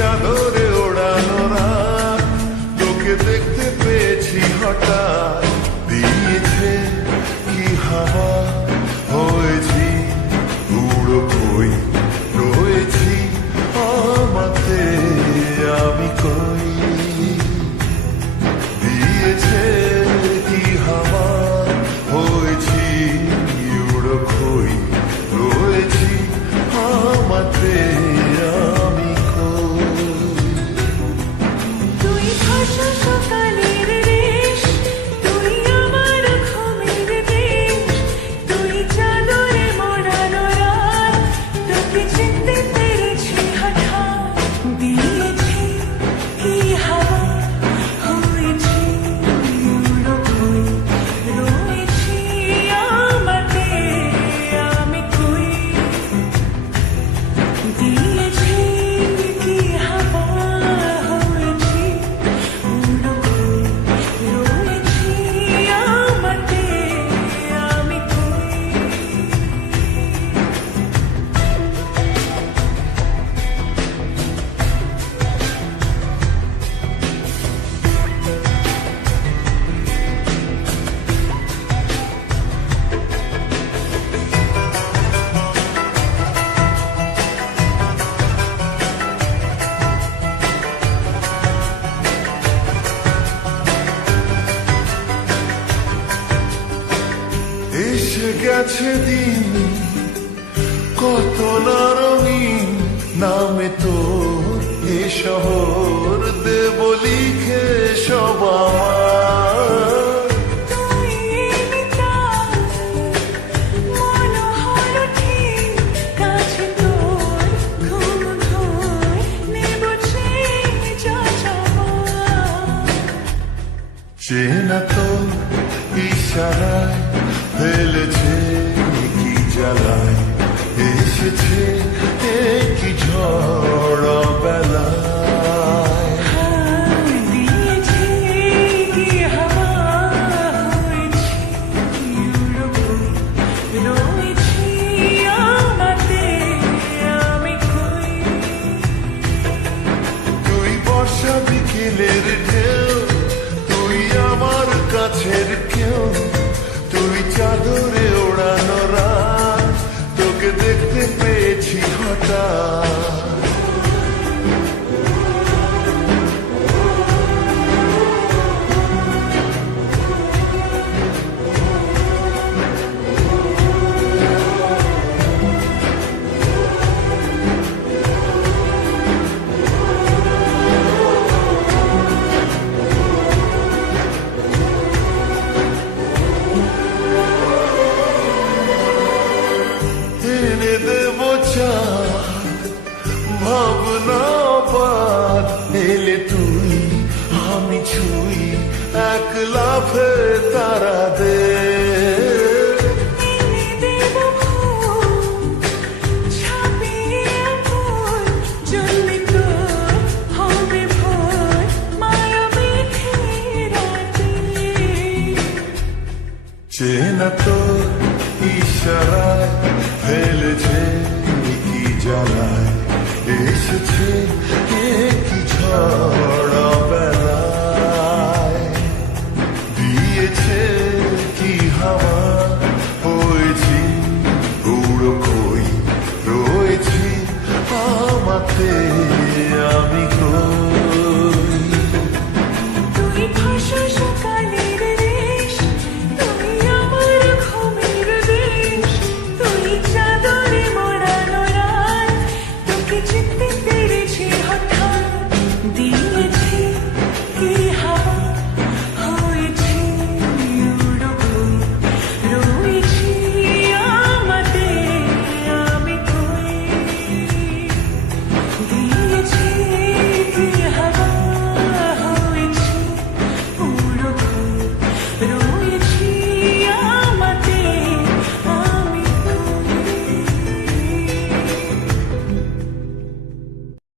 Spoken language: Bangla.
চাদরে ওড়ানো রাত তোকে দেখতে পেয়েছি হঠাৎ দিয়েছে কি হাওয়া হয়েছি উড়ো কই রয়েছি আমাতে আমি কই দিয়েছে কি হাওয়া হয়েছি উড়ো কই রয়েছি আমাতে আমি কই তুই ভাষা সকালের রেশ তুই আমার ঘুমের দেশ তুই চাদরে মোড়ানো রাত তোকে চিনতে পেরেছি হঠাৎ দিয়েছি কি হাওয়া হয়েছি উড়ো কই রয়েছি আমাতে আমি কই দিয়েছি কি হাওয়া হয়েছি উড়ো কই রয়েছি আমাতে আমি কই এসে গেছে দিন কত না রঙিন নামে তোর এ শহর দেব লিখে সব আমার তুই নিতাই মনোহর ঠিক কাছে তোর ঘুম ঘুম নেব যা চাওয়া চেনা তো ইশারায় ফেলেছে কি জ্বালায় এসেছে কি ঝড় বেলায় দিয়েছি কি হাওয়া হয়েছি উড়ো কই রয়েছি আমাতে আমি কই তুই বর্ষা বিকেলের ঢেউ তুই আমার কাছের কেউ তুই চাদরে ওড়ানো রাত তোকে দেখতে পেয়েছি হঠাৎ এনে দেব চাঁদ ভাবনা বাদ এলে তুই আমি ছুই এক লাফে তারা দে এনে দেব ফুল ছাপিয়ে ফুল জন্মে তোর হবে ভোর মায়াবী রাতে চেনা তো ইশারায় ফেলেছে কি জ্বালায় এসেছে কি ঝড় বেলায় দিয়েছে কি হাওয়া হয়েছি উড়ো কই রয়েছি আমাতে